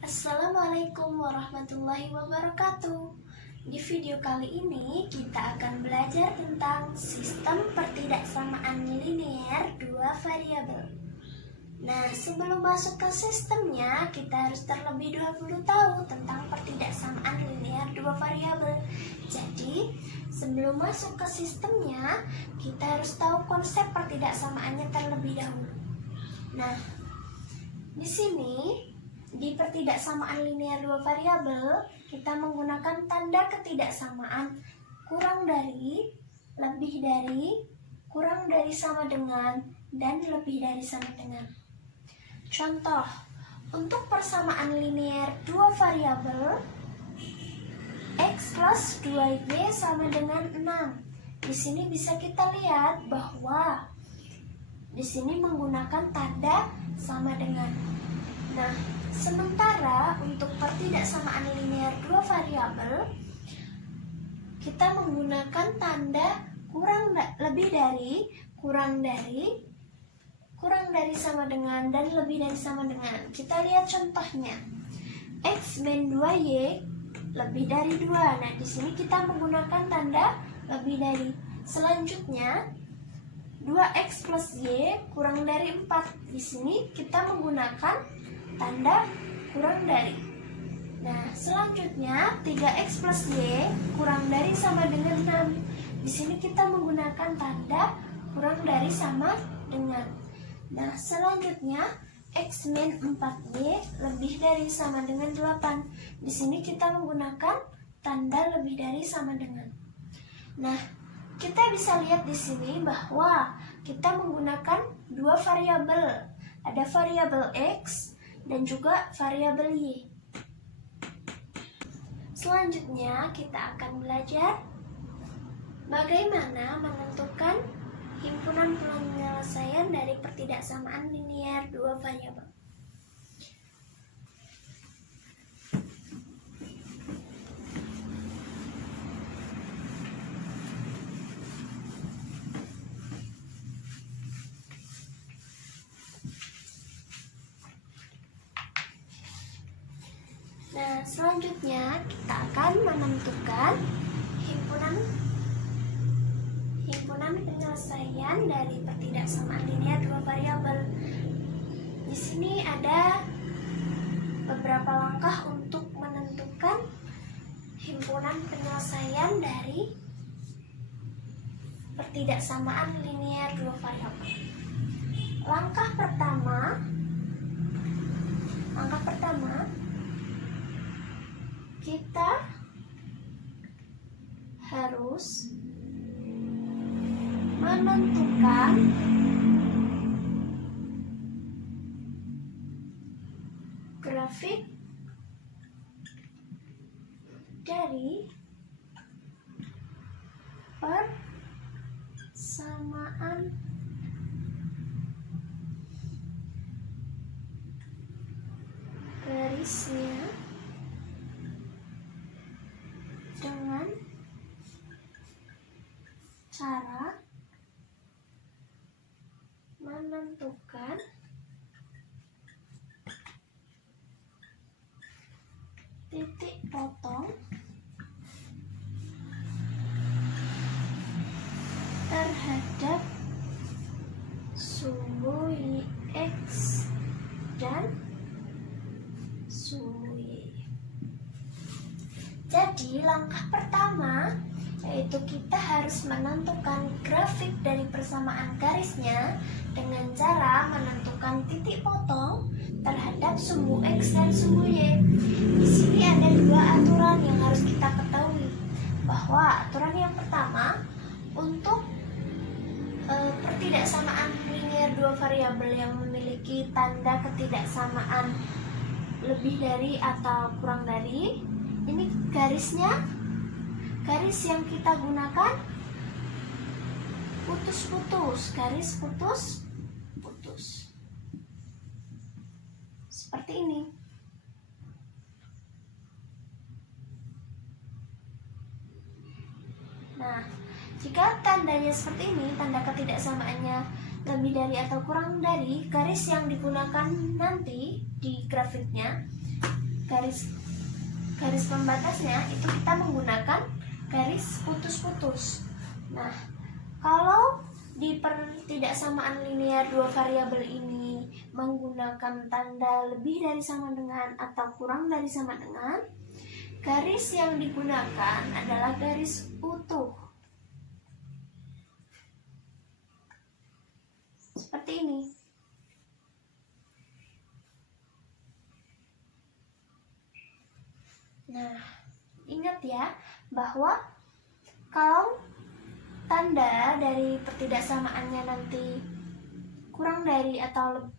Assalamualaikum warahmatullahi wabarakatuh. Di video kali ini kita akan belajar tentang sistem pertidaksamaan linear dua variabel. Nah, sebelum masuk ke sistemnya, kita harus terlebih dahulu tahu tentang pertidaksamaan linear dua variabel. Jadi, sebelum masuk ke sistemnya, kita harus tahu konsep pertidaksamaannya terlebih dahulu. Nah, di sini di pertidaksamaan linear dua variabel, kita menggunakan tanda ketidaksamaan kurang dari, lebih dari, kurang dari sama dengan, dan lebih dari sama dengan. Contoh, untuk persamaan linear dua variabel, x plus 2y sama dengan 6. Di sini bisa kita lihat bahwa di sini menggunakan tanda sama dengan. Nah, sementara untuk pertidaksamaan linear dua variabel, kita menggunakan tanda lebih dari, kurang dari sama dengan, dan lebih dari sama dengan. Kita lihat contohnya. X min 2y lebih dari 2. Nah, di sini kita menggunakan tanda lebih dari. Selanjutnya, 2x plus y kurang dari 4. Di sini kita menggunakan tanda kurang dari. Nah, selanjutnya 3x plus y kurang dari sama dengan 6. Di sini kita menggunakan tanda kurang dari sama dengan. Nah, selanjutnya x min 4y lebih dari sama dengan 8. Di sini kita menggunakan tanda lebih dari sama dengan. Nah, kita bisa lihat di sini bahwa kita menggunakan dua variabel. Ada variabel x dan juga variabel y. Selanjutnya kita akan belajar bagaimana menentukan himpunan penyelesaian dari pertidaksamaan linear dua variabel. Nah, selanjutnya kita akan menentukan himpunan penyelesaian dari pertidaksamaan linear dua variabel. Di sini ada beberapa langkah untuk menentukan himpunan penyelesaian dari pertidaksamaan linear dua variabel. Langkah pertama, kita harus menentukan grafik dari persamaan garisnya dengan cara menentukan titik potong terhadap sumbu x dan sumbu y. Jadi langkah pertama yaitu kita harus menentukan grafik dari persamaan garisnya dengan cara menentukan titik potong terhadap sumbu x dan sumbu y. Di sini ada dua aturan yang harus kita ketahui. Bahwa aturan yang pertama, untuk pertidaksamaan linear dua variabel yang memiliki tanda ketidaksamaan lebih dari atau kurang dari, ini garis yang kita gunakan putus-putus, garis putus-putus seperti ini. Nah, jika tandanya seperti ini, tanda ketidaksamaannya lebih dari atau kurang dari, garis yang digunakan nanti di grafiknya garis pembatasnya itu kita menggunakan garis putus-putus. Nah, kalau di pertidaksamaan linear dua variabel ini menggunakan tanda lebih dari sama dengan atau kurang dari sama dengan, garis yang digunakan adalah garis utuh. Seperti ini. Nah, ingat ya bahwa kalau tanda dari pertidaksamaannya nanti kurang dari atau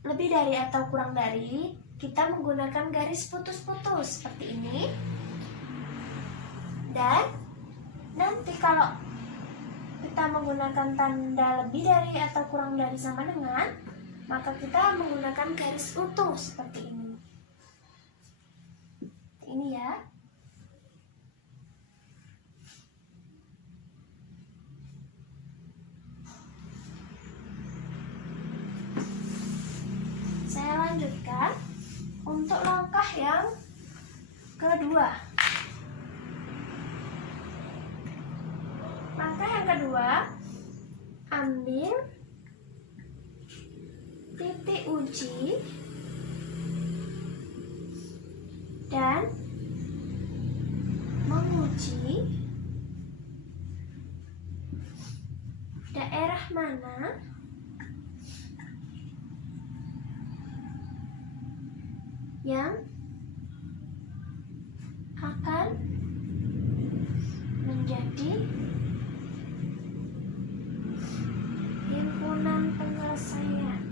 lebih dari atau kurang dari, kita menggunakan garis putus-putus seperti ini. Dan nanti kalau kita menggunakan tanda lebih dari atau kurang dari sama dengan, maka kita menggunakan garis utuh seperti ini. Ini ya. Saya lanjutkan untuk langkah yang kedua. Langkah yang kedua, ambil titik uji dan menguji daerah mana yang akan menjadi himpunan penyelesaian.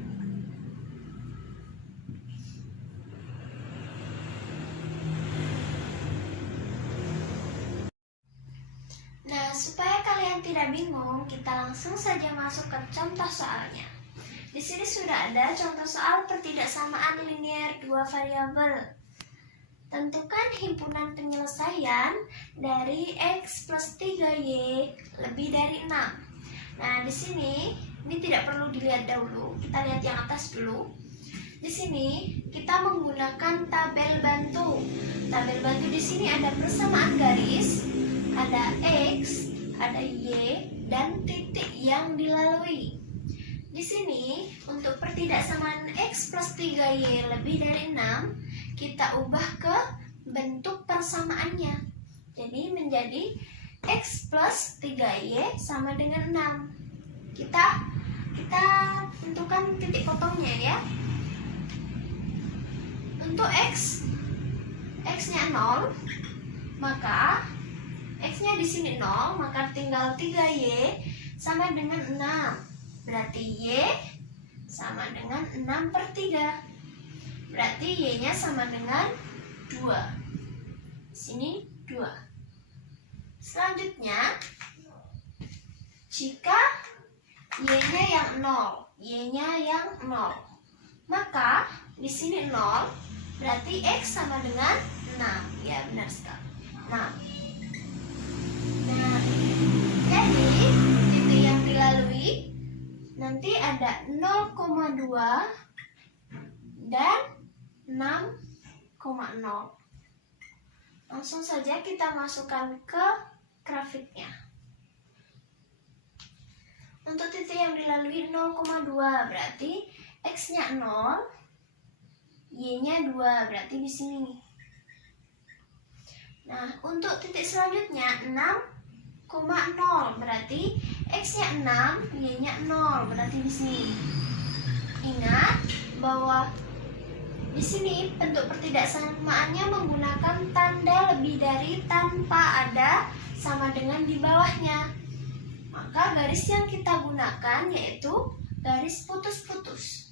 Nah, supaya kalian tidak bingung, kita langsung saja masuk ke contoh soalnya. Di sini sudah ada contoh soal pertidaksamaan linear dua variabel. Tentukan himpunan penyelesaian dari X plus 3Y lebih dari 6. Nah, di sini ini tidak perlu dilihat dahulu. Kita lihat yang atas dulu. Di sini kita menggunakan tabel bantu. Tabel bantu di sini ada persamaan garis, ada X, ada Y, dan titik yang dilalui. Di sini untuk pertidaksamaan X plus 3Y lebih dari 6, kita ubah ke bentuk persamaannya. Jadi menjadi X plus 3Y sama dengan 6. Kita tentukan titik potongnya ya. Untuk X-nya 0, maka X-nya di sini 0, maka tinggal 3Y sama dengan 6. Berarti Y sama dengan 6/3. Berarti Y-nya sama dengan 2. Sini 2. Selanjutnya, jika Y-nya yang 0, Y-nya yang 0, maka di sini 0, berarti X sama dengan 6. Ya, benar sekali. 6. Nah, jadi titik yang dilalui nanti ada 0,2 dan 6,0. Langsung saja kita masukkan ke grafiknya. Untuk titik yang dilalui 0,2 berarti X-nya 0, Y-nya 2, berarti di sini. Nah, untuk titik selanjutnya 6,0 berarti X-nya 6, Y-nya 0, berarti di sini. Ingat bahwa di sini bentuk pertidaksamaannya menggunakan tanda lebih dari tanpa ada sama dengan di bawahnya. Maka garis yang kita gunakan yaitu garis putus-putus.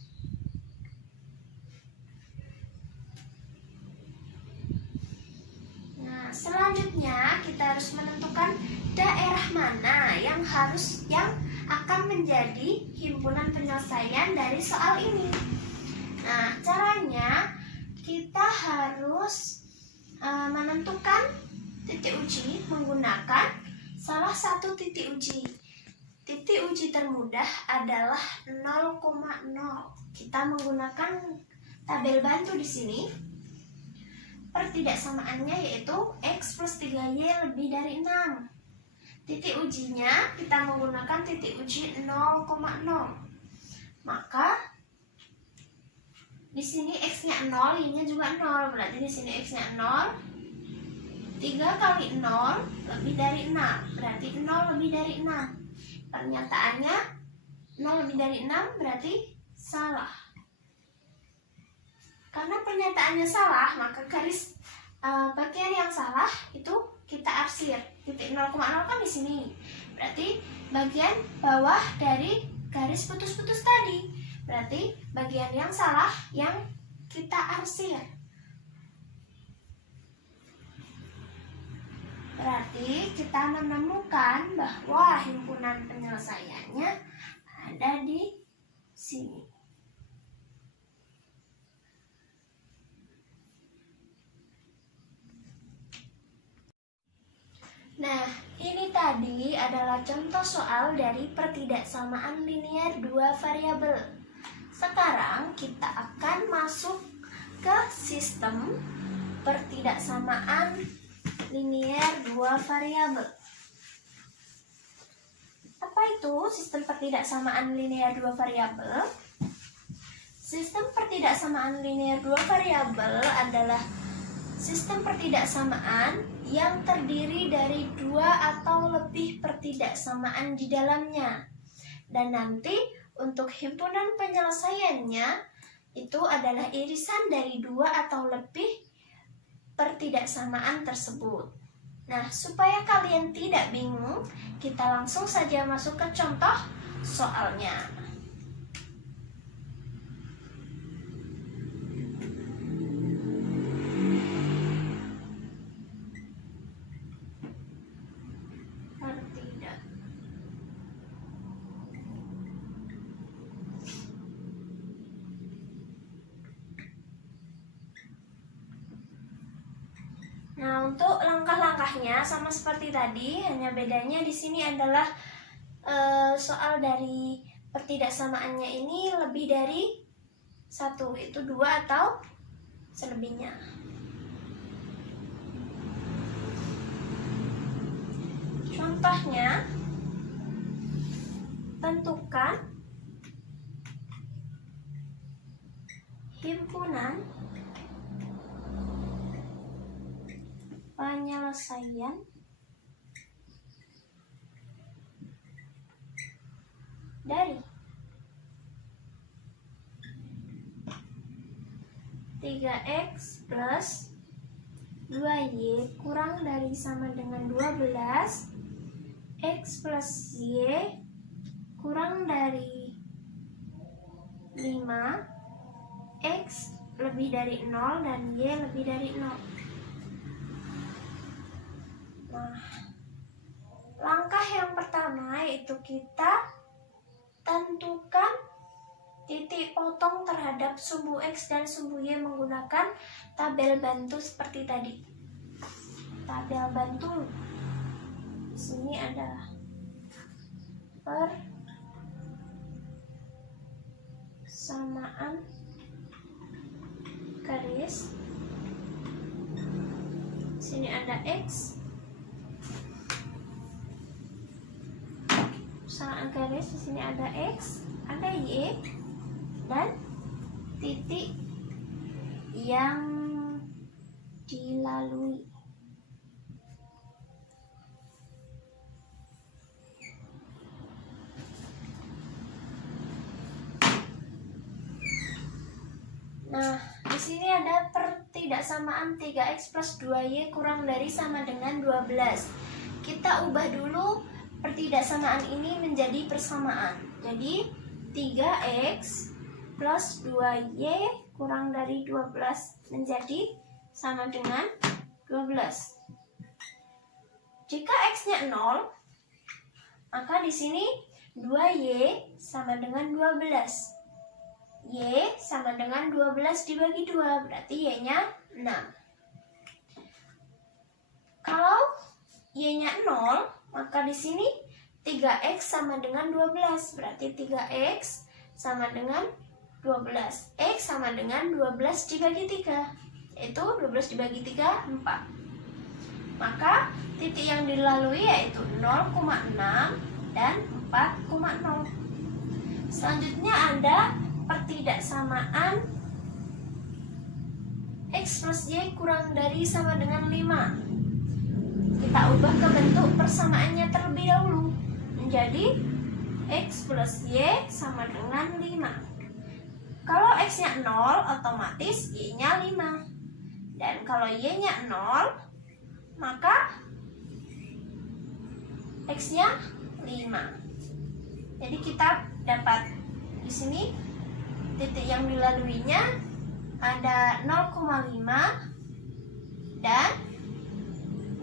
Nah, selanjutnya kita harus menentukan daerah mana yang akan menjadi himpunan penyelesaian dari soal ini. Nah, caranya kita harus menentukan titik uji menggunakan salah satu titik uji. Titik uji termudah adalah 0,0. Kita menggunakan tabel bantu di sini. pertidaksamaannya yaitu X plus 3Y lebih dari 6. Titik ujinya kita menggunakan titik uji 0,0. Maka di sini X-nya 0, Y-nya juga 0. Berarti di sini X-nya 0. 3 kali 0 lebih dari 6. Berarti 0 lebih dari 6. Pernyataannya 0 lebih dari 6 berarti salah. Karena pernyataannya salah, maka garis bagian yang salah itu kita arsir. Titik 0,0 kan di sini. Berarti bagian bawah dari garis putus-putus tadi. Berarti bagian yang salah yang kita arsir. Berarti kita menemukan bahwa himpunan penyelesaiannya ada di sini. Nah, ini tadi adalah contoh soal dari pertidaksamaan linier dua variabel. Sekarang kita akan masuk ke sistem pertidaksamaan linier dua variabel. Apa itu sistem pertidaksamaan linier dua variabel? Sistem pertidaksamaan linier dua variabel adalah sistem pertidaksamaan yang terdiri dari dua atau lebih pertidaksamaan di dalamnya. Dan nanti untuk himpunan penyelesaiannya itu adalah irisan dari dua atau lebih pertidaksamaan tersebut. Nah, supaya kalian tidak bingung, kita langsung saja masuk ke contoh soalnya. Nah, untuk langkah-langkahnya sama seperti tadi, hanya bedanya di sini adalah soal dari pertidaksamaannya ini lebih dari satu, itu dua atau selebihnya. Contohnya, tentukan himpunan penyelesaian dari 3x plus 2y kurang dari sama dengan 12, x plus y kurang dari 5, x lebih dari 0 dan y lebih dari 0. Nah, langkah yang pertama yaitu kita tentukan titik potong terhadap sumbu X dan sumbu Y menggunakan tabel bantu seperti tadi. Tabel bantu di sini ada persamaan garis. Di sini ada X. Persamaan garis, di sini ada X, ada Y, dan titik yang dilalui. Nah, di sini ada pertidaksamaan 3x plus 2y kurang dari sama dengan 12. Kita ubah dulu pertidaksamaan ini menjadi persamaan. Jadi 3x plus 2y kurang dari 12 menjadi sama dengan 12. Jika x-nya 0, maka di sini 2y sama dengan 12. Y sama dengan 12 dibagi 2, berarti y-nya 6. Kalau y-nya 0, maka di sini 3x sama dengan 12, berarti 3x sama dengan 12. X sama dengan 12 dibagi 3. yaitu 12 dibagi 3, 4. Maka titik yang dilalui yaitu 0,6 dan 4,0. Selanjutnya ada pertidaksamaan X plus Y kurang dari sama dengan 5. Kita ubah ke bentuk persamaannya terlebih dahulu menjadi X plus Y sama dengan 5. Kalau X-nya 0, otomatis Y-nya 5. Dan kalau Y-nya 0, maka X-nya 5. Jadi kita dapat di sini titik yang dilaluinya ada 0,5 dan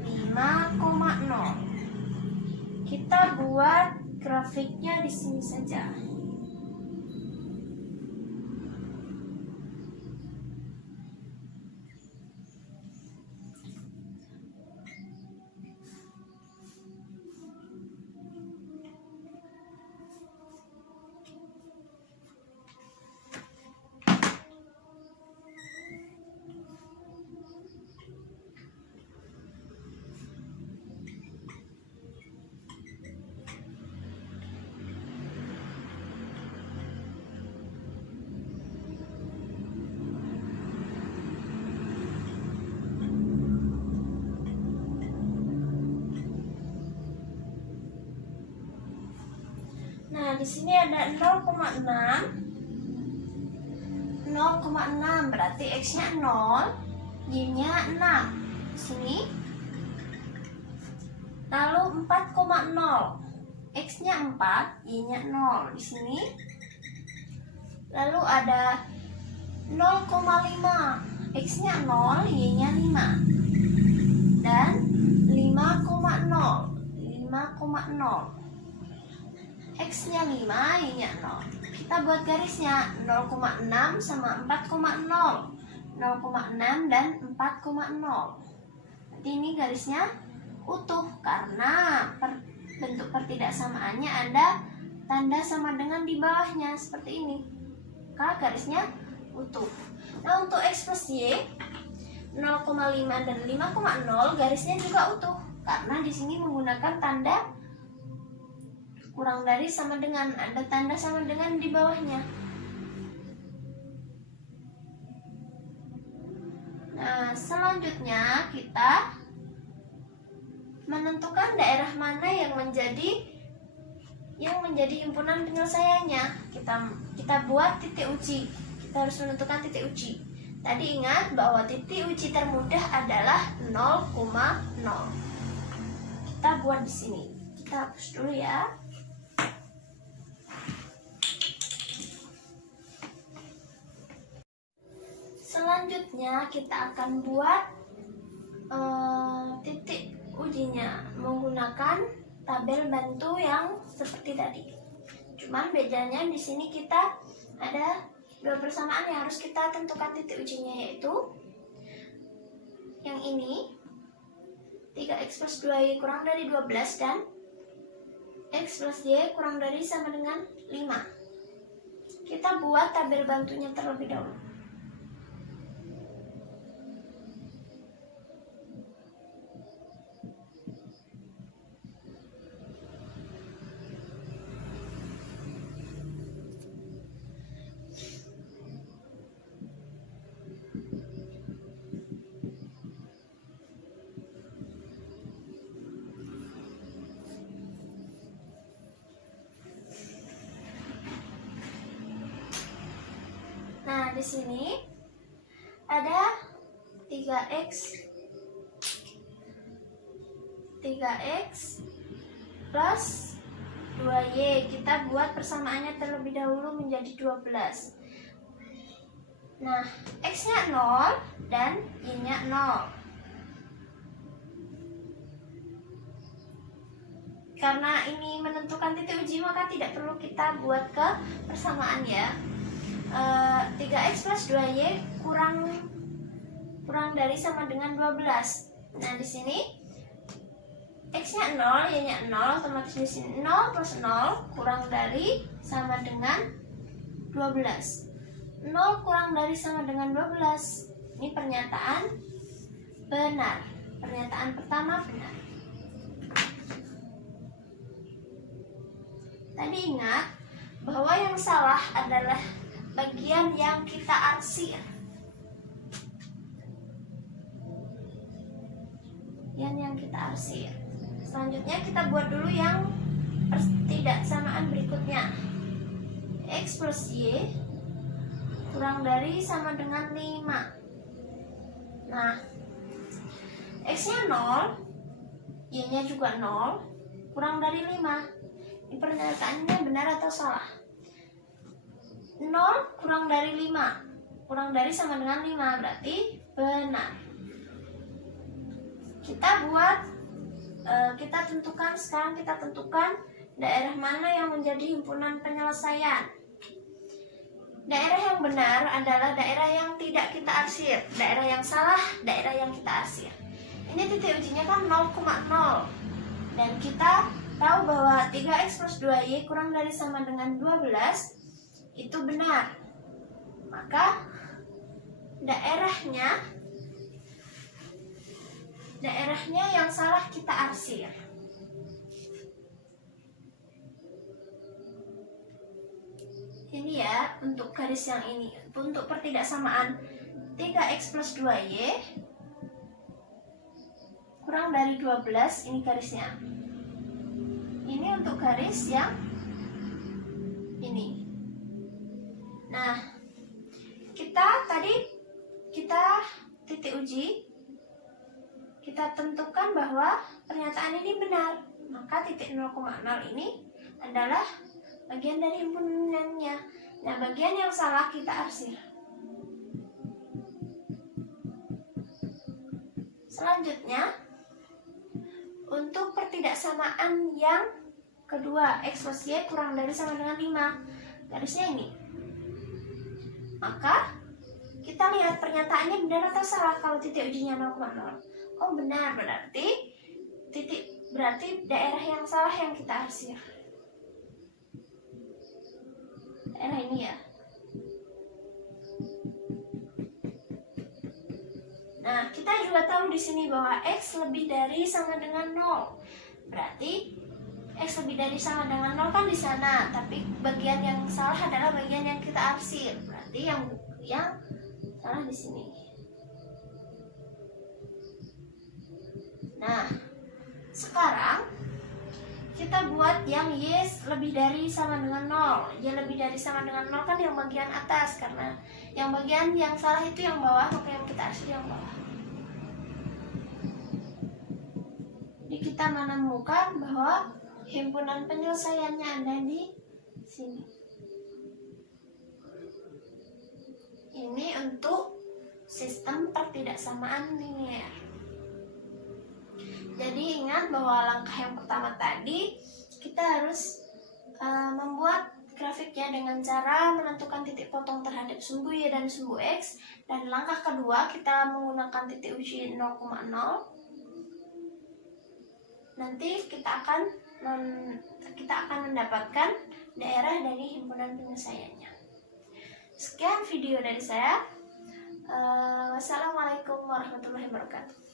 5,0. Kita buat grafiknya di sini saja. Nah, di sini ada 0,6. 0,6 berarti X-nya 0, Y-nya 6. Di sini. Lalu 4,0. X-nya 4, Y-nya 0 di sini. Lalu ada 0,5. X-nya 0, Y-nya 5. Dan 5,0. 5,0. X-nya 5, Y-nya 0. Kita buat garisnya 0,6 sama 4,0. 0,6 dan 4,0. Nanti ini garisnya utuh karena bentuk pertidaksamaannya ada tanda sama dengan di bawahnya seperti ini. Maka garisnya utuh. Nah, untuk X plus Y 0,5 dan 5,0 garisnya juga utuh karena di sini menggunakan tanda kurang dari sama dengan, ada tanda sama dengan di bawahnya. Nah, selanjutnya kita menentukan daerah mana yang menjadi himpunan penyelesaiannya. Kita buat titik uji. Kita harus menentukan titik uji. Tadi ingat bahwa titik uji termudah adalah 0,0. Kita buat di sini. Kita hapus dulu ya. Selanjutnya kita akan buat titik ujinya menggunakan tabel bantu yang seperti tadi. Cuman bedanya di sini kita ada dua persamaan yang harus kita tentukan titik ujinya, yaitu yang ini 3x plus 2y kurang dari 12 dan x plus y kurang dari sama dengan 5. Kita buat tabel bantunya terlebih dahulu. Nah, di sini ada 3x plus 2y. Kita buat persamaannya terlebih dahulu menjadi 12. Nah, x-nya 0 dan y-nya 0. Karena ini menentukan titik uji, maka tidak perlu kita buat ke persamaan ya. 3x plus 2y kurang dari sama dengan 12. Nah, di sini x-nya 0, y-nya 0, otomatis di sini 0 plus 0 kurang dari sama dengan 12. 0 kurang dari sama dengan 12. Ini pernyataan benar. Pernyataan pertama benar. Tadi ingat bahwa yang salah adalah bagian yang kita arsir. Yang kita arsir. Selanjutnya kita buat dulu yang pertidaksamaan berikutnya. X plus Y kurang dari sama dengan 5. Nah, X-nya 0, Y-nya juga 0, kurang dari 5. Ini pernyataannya benar atau salah? 0 kurang dari 5, kurang dari sama dengan 5, berarti benar. Kita tentukan daerah mana yang menjadi himpunan penyelesaian. Daerah yang benar adalah daerah yang tidak kita arsir. Daerah yang salah, daerah yang kita arsir. Ini titik ujinya kan 0,0. Dan kita tahu bahwa 3x plus 2y kurang dari sama dengan 12 itu benar. Maka daerahnya yang salah kita arsir. Ini ya untuk garis yang ini. Untuk pertidaksamaan 3x plus 2y kurang dari 12, ini garisnya. Ini untuk garis yang ini. Nah, kita titik uji, kita tentukan bahwa pernyataan ini benar. Maka titik 0,0 ini adalah bagian dari himpunannya. Nah, bagian yang salah kita arsir. Selanjutnya, untuk pertidaksamaan yang kedua, X plus Y kurang dari sama dengan 5, garisnya ini. Maka kita lihat pernyataannya benar atau salah. Kalau titik ujinya 0,0, oh benar, berarti daerah yang salah yang kita arsir. Daerah ini ya. Nah, kita juga tahu di sini bahwa X lebih dari sama dengan 0. Berarti X lebih dari sama dengan 0 kan di sana, tapi bagian yang salah adalah bagian yang kita arsir. Berarti yang salah di sini. Nah, sekarang kita buat yang Y lebih dari sama dengan 0. Y lebih dari sama dengan 0 kan yang bagian atas, karena yang bagian yang salah itu yang bawah, maka yang kita arsir yang bawah. Jadi kita menemukan bahwa himpunan penyelesaiannya ada di sini. Ini untuk sistem pertidaksamaan linier. Jadi ingat bahwa langkah yang pertama tadi kita harus membuat grafiknya dengan cara menentukan titik potong terhadap sumbu Y dan sumbu X. Dan langkah kedua kita menggunakan titik uji 0,0. Nanti kita akan mendapatkan daerah dari himpunan penyelesaiannya. Sekian video dari saya. Wassalamualaikum warahmatullahi wabarakatuh.